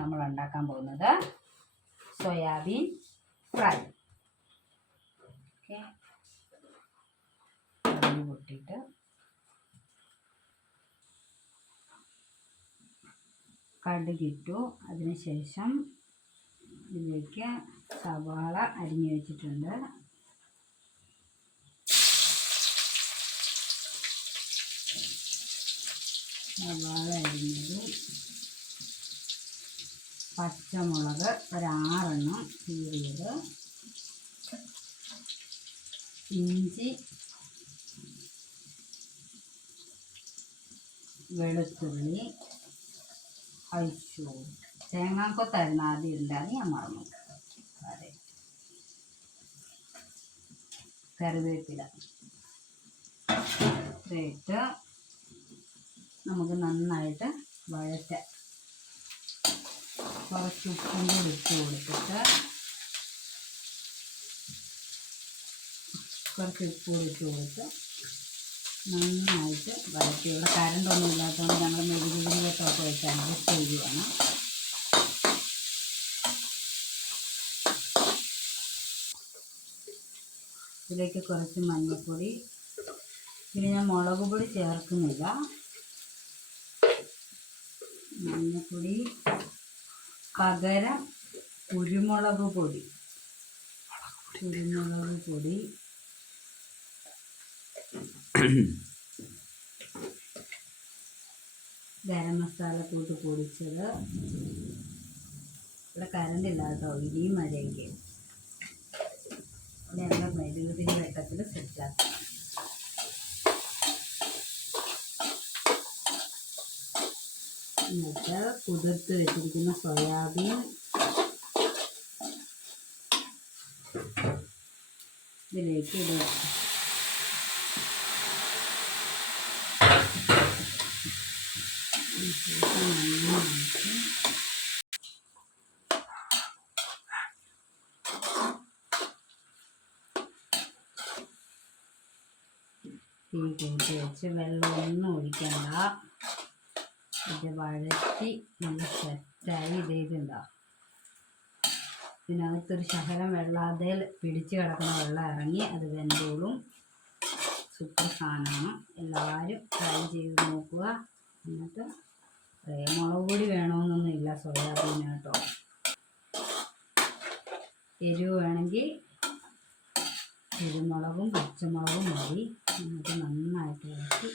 നമ്മൾ ഉണ്ടാക്കാൻ പോകുന്നത് സോയാബീൻ ഫ്രൈ. ഓക്കെ, പൊട്ടിയിട്ട് കടുകിട്ടു. അതിനുശേഷം ഇതിലേക്ക് സവാള അരിഞ്ഞു വെച്ചിട്ടുണ്ട്. സവാള അരിഞ്ഞത്, പച്ചമുളക് ഒരു 6 കീറിയത്, ഇഞ്ചി, വെളുത്തുള്ളി, അയച്ചു തേങ്ങാക്കൊത്തായിരുന്നു ആദ്യം ഇല്ലാതെ ഞാൻ മറന്നു. അതെ, കറിവേപ്പില ഇട്ട് നമുക്ക് നന്നായിട്ട് വഴറ്റാം. കുറച്ച് ഉപ്പും കൂടി ഇട്ട് കൊടുത്തിട്ട് നന്നായിട്ട് വഴറ്റി. ഇവിടെ കറണ്ടൊന്നും ഇല്ലാത്തതുകൊണ്ട് ഞങ്ങൾ മെഴുകുതിരിയിലൊക്കെ വെച്ച് അഡ്ജസ്റ്റ് ചെയ്യുകയാണ്. ഇതിലേക്ക് കുറച്ച് മഞ്ഞൾപ്പൊടി, പിന്നെ ഞാൻ മുളക് പൊടി ചേർക്കുന്നില്ല. മഞ്ഞൾപ്പൊടി പകരം കുരുമുളക് പൊടി, ഗരം മസാല കൂട്ട് പൊടിച്ചത്. ഇവിടെ കറണ്ടില്ല കേട്ടോ, ഇനിയും മഴയ്ക്ക്. ഞങ്ങളുടെ മെഴുകുതിരി വെട്ടത്തിൽ സെറ്റാക്കാം. എന്നിട്ട് കുതിർത്ത് വെച്ചിരിക്കുന്ന സോയാബീൻ ഇതിലേക്ക് ഇടുക. തീ കൂട്ടി വെച്ച് വെള്ളമൊന്നും ഒഴിക്കണ്ട. ഇത് വഴറ്റി നല്ല സെറ്റായി ഇതുണ്ടാവും. ഇതിനകത്തൊരു ശകലം വെള്ളം, അതിൽ പിടിച്ച് കിടക്കുന്ന വെള്ളം ഇറങ്ങി അത് വെന്തോളും. സൂപ്പർ സാധനമാണ്, എല്ലാവരും ട്രൈ ചെയ്ത് നോക്കുക. എന്നിട്ട് മുളക് പൊടി വേണമെന്നൊന്നുമില്ല സോയാബീൻ കേട്ടോ. എരിവ് വേണമെങ്കിൽ കുരുമുളകും പച്ചമുളകും മതി. എന്നിട്ട് നന്നായിട്ട് ഇളക്കി